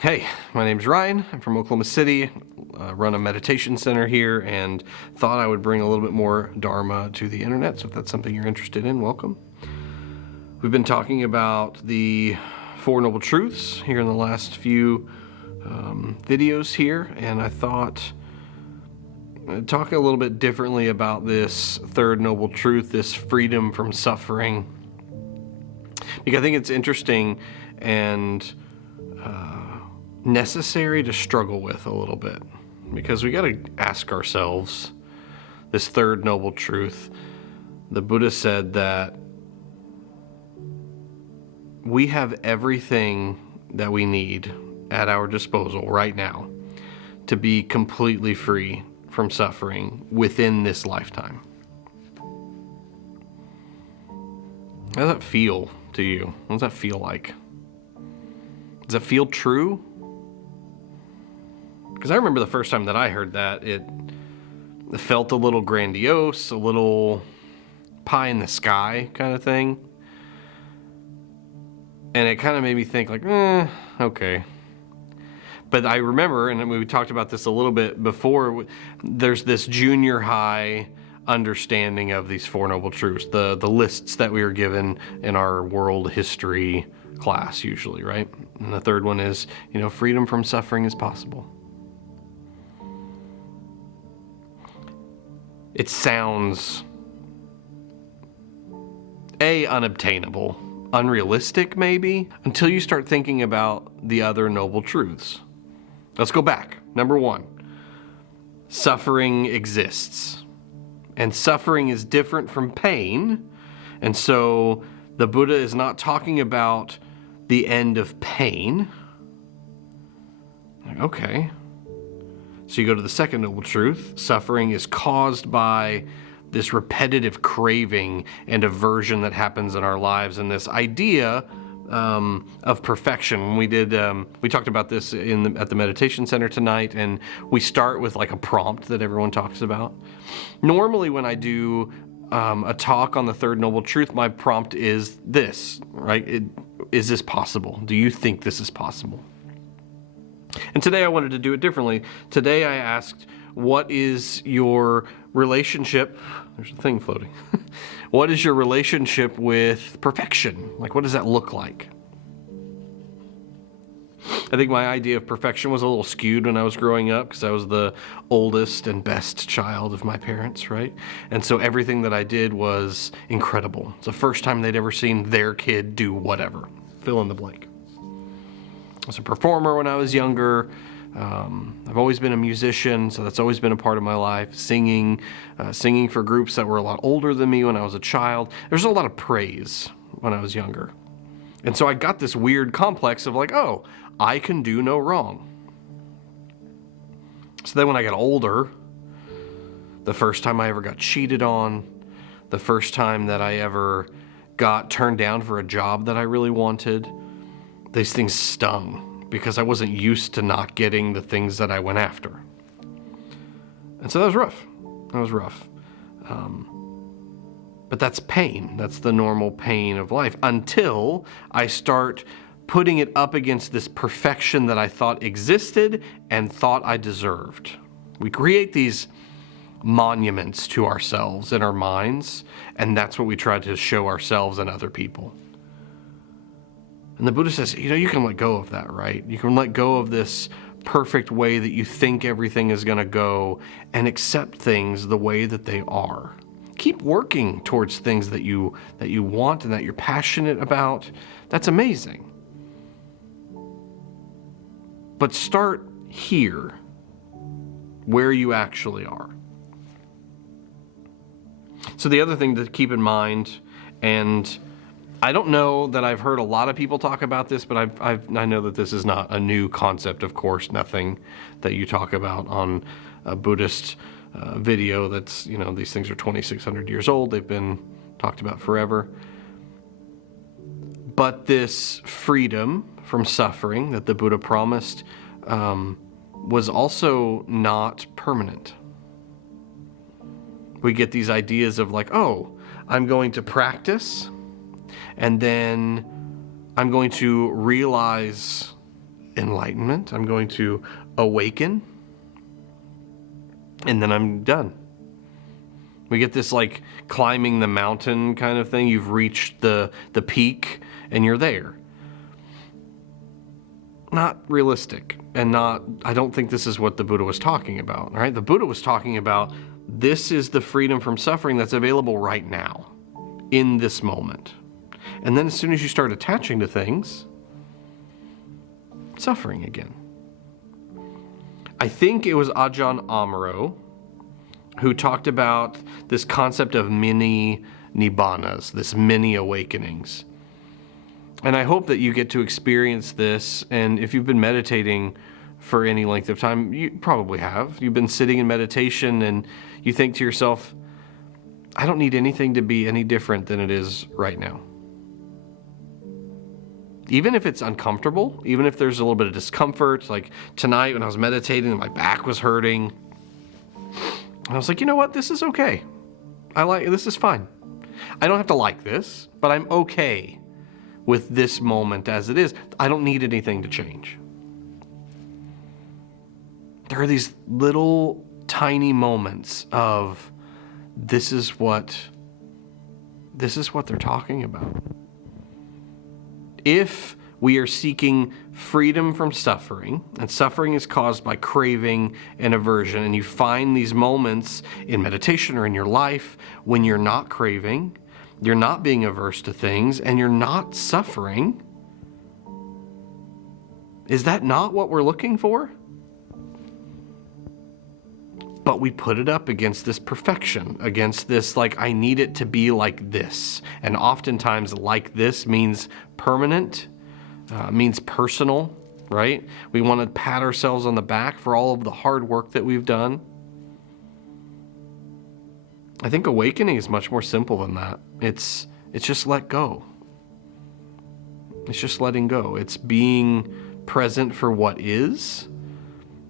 Hey, my name's Ryan. I'm from Oklahoma City, run a meditation center here, and thought I would bring a little bit more Dharma to the internet. So if that's something you're interested in, welcome. We've been talking about the Four Noble Truths here in the last few videos here, and I thought I'd talk a little bit differently about this third noble truth, this freedom from suffering, because I think it's interesting and necessary to struggle with a little bit, because we got to ask ourselves this third noble truth. The Buddha said that we have everything that we need at our disposal right now to be completely free from suffering within this lifetime. How does that feel to you? What does that feel like? Does that feel true? Because I remember the first time that I heard that, it felt a little grandiose, a little pie in the sky kind of thing. And it kind of made me think like, okay. But I remember, and we talked about this a little bit before, there's this junior high understanding of these Four Noble Truths, the lists that we were given in our world history class usually, right? And the third one is, freedom from suffering is possible. It sounds unobtainable, unrealistic maybe, until you start thinking about the other noble truths. Let's go back. Number one, suffering exists. And suffering is different from pain. And so the Buddha is not talking about the end of pain. Okay. So you go to the second noble truth. Suffering is caused by this repetitive craving and aversion that happens in our lives, and this idea of perfection. We talked about this at the meditation center tonight, and we start with like a prompt that everyone talks about. Normally when I do a talk on the third noble truth, my prompt is this, right? Is this possible? Do you think this is possible? And today I wanted to do it differently. Today I asked, what is your relationship? There's a thing floating. What is your relationship with perfection? Like, what does that look like? I think my idea of perfection was a little skewed when I was growing up, because I was the oldest and best child of my parents, right? And so everything that I did was incredible. It's the first time they'd ever seen their kid do whatever. Fill in the blank. I was a performer when I was younger. I've always been a musician, so that's always been a part of my life. Singing for groups that were a lot older than me when I was a child. There's a lot of praise when I was younger. And so I got this weird complex of like, oh, I can do no wrong. So then when I got older, the first time I ever got cheated on, the first time that I ever got turned down for a job that I really wanted, these things stung because I wasn't used to not getting the things that I went after. And so that was rough. But that's pain. That's the normal pain of life until I start putting it up against this perfection that I thought existed and thought I deserved. We create these monuments to ourselves in our minds, and that's what we try to show ourselves and other people. And the Buddha says, you can let go of that, right? You can let go of this perfect way that you think everything is going to go and accept things the way that they are. Keep working towards things that you want and that you're passionate about. That's amazing. But start here, where you actually are. So the other thing to keep in mind, and I don't know that I've heard a lot of people talk about this, but I know that this is not a new concept, of course, nothing that you talk about on a Buddhist video that's, these things are 2,600 years old. They've been talked about forever. But this freedom from suffering that the Buddha promised was also not permanent. We get these ideas of like, oh, I'm going to practice, and then I'm going to realize enlightenment. I'm going to awaken. And then I'm done. We get this like climbing the mountain kind of thing. You've reached the peak and you're there. Not realistic, and I don't think this is what the Buddha was talking about, right? The Buddha was talking about this is the freedom from suffering that's available right now, in this moment. And then as soon as you start attaching to things, suffering again. I think it was Ajahn Amaro who talked about this concept of mini nibbanas, this mini awakenings. And I hope that you get to experience this, and if you've been meditating for any length of time, you probably have. You've been sitting in meditation and you think to yourself, I don't need anything to be any different than it is right now. Even if it's uncomfortable, even if there's a little bit of discomfort, like tonight when I was meditating and my back was hurting, and I was like, you know what, this is okay. This is fine. I don't have to like this, but I'm okay with this moment as it is. I don't need anything to change. There are these little tiny moments of this is what they're talking about. If we are seeking freedom from suffering, and suffering is caused by craving and aversion, and you find these moments in meditation or in your life when you're not craving, you're not being averse to things, and you're not suffering, is that not what we're looking for? But we put it up against this perfection, against this, like, I need it to be like this. And oftentimes like this means permanent, means personal, right? We want to pat ourselves on the back for all of the hard work that we've done. I think awakening is much more simple than that. It's just let go. It's just letting go. It's being present for what is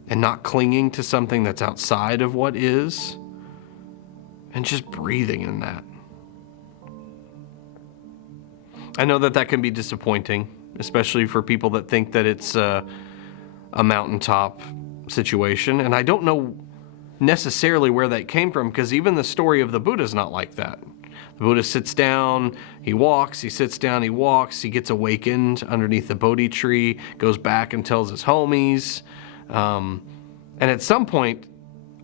and not clinging to something that's outside of what is, and just breathing in that. I know that can be disappointing, especially for people that think that it's a mountaintop situation. And I don't know necessarily where that came from, because even the story of the Buddha is not like that. The Buddha sits down, he walks, he sits down, he walks, he gets awakened underneath the Bodhi tree, goes back and tells his homies. And at some point,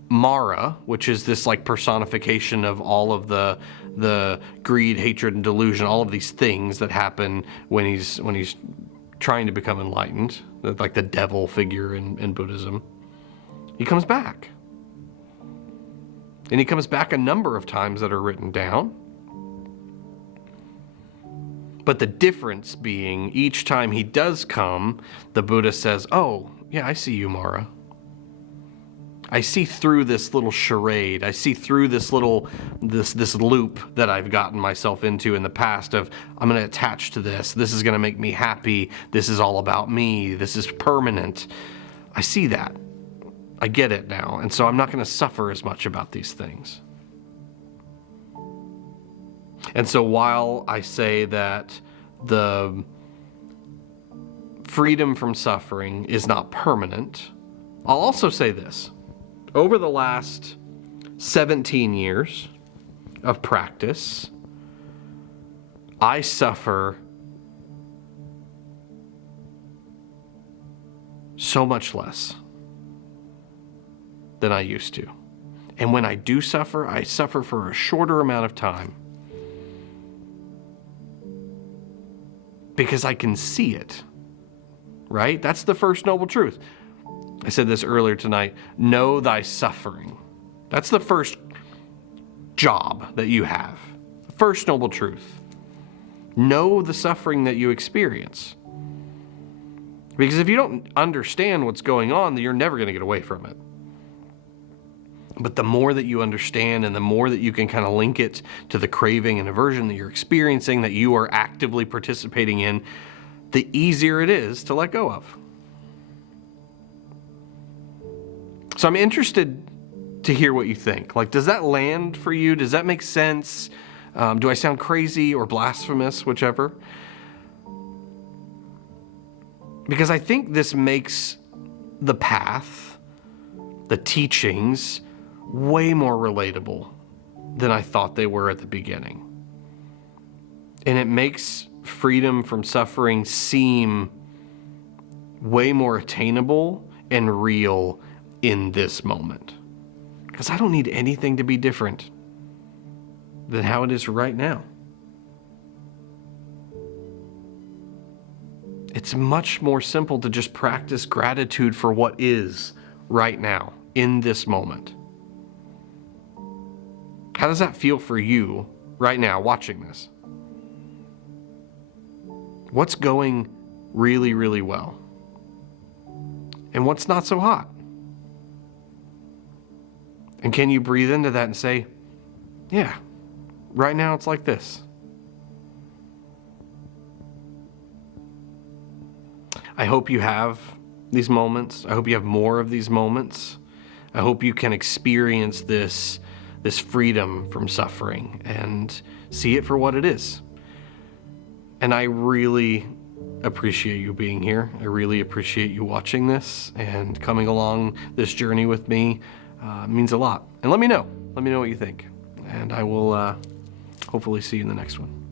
Mara, which is this like personification of all of the greed, hatred, and delusion, all of these things that happen when he's trying to become enlightened, like the devil figure in Buddhism, he comes back. And he comes back a number of times that are written down. But the difference being, each time he does come, the Buddha says, oh, yeah, I see you, Mara. I see through this little charade. I see through this loop that I've gotten myself into in the past of, I'm going to attach to this. This is going to make me happy. This is all about me. This is permanent. I see that. I get it now. And so I'm not going to suffer as much about these things. And so while I say that the freedom from suffering is not permanent, I'll also say this. Over the last 17 years of practice, I suffer so much less than I used to. And when I do suffer, I suffer for a shorter amount of time because I can see it, right? That's the first noble truth. I said this earlier tonight, know thy suffering. That's the first job that you have. The first noble truth. Know the suffering that you experience. Because if you don't understand what's going on, then you're never going to get away from it. But the more that you understand and the more that you can kind of link it to the craving and aversion that you're experiencing, that you are actively participating in, the easier it is to let go of. So I'm interested to hear what you think. Like, does that land for you? Does that make sense? Do I sound crazy or blasphemous, whichever? Because I think this makes the path, the teachings, way more relatable than I thought they were at the beginning. And it makes freedom from suffering seem way more attainable and real in this moment. Because I don't need anything to be different than how it is right now. It's much more simple to just practice gratitude for what is right now, in this moment. How does that feel for you right now watching this? What's going really, really well? And what's not so hot? And can you breathe into that and say, yeah, right now it's like this. I hope you have these moments. I hope you have more of these moments. I hope you can experience this freedom from suffering and see it for what it is. And I really appreciate you being here. I really appreciate you watching this and coming along this journey with me. It means a lot. And let me know. Let me know what you think. And I will hopefully see you in the next one.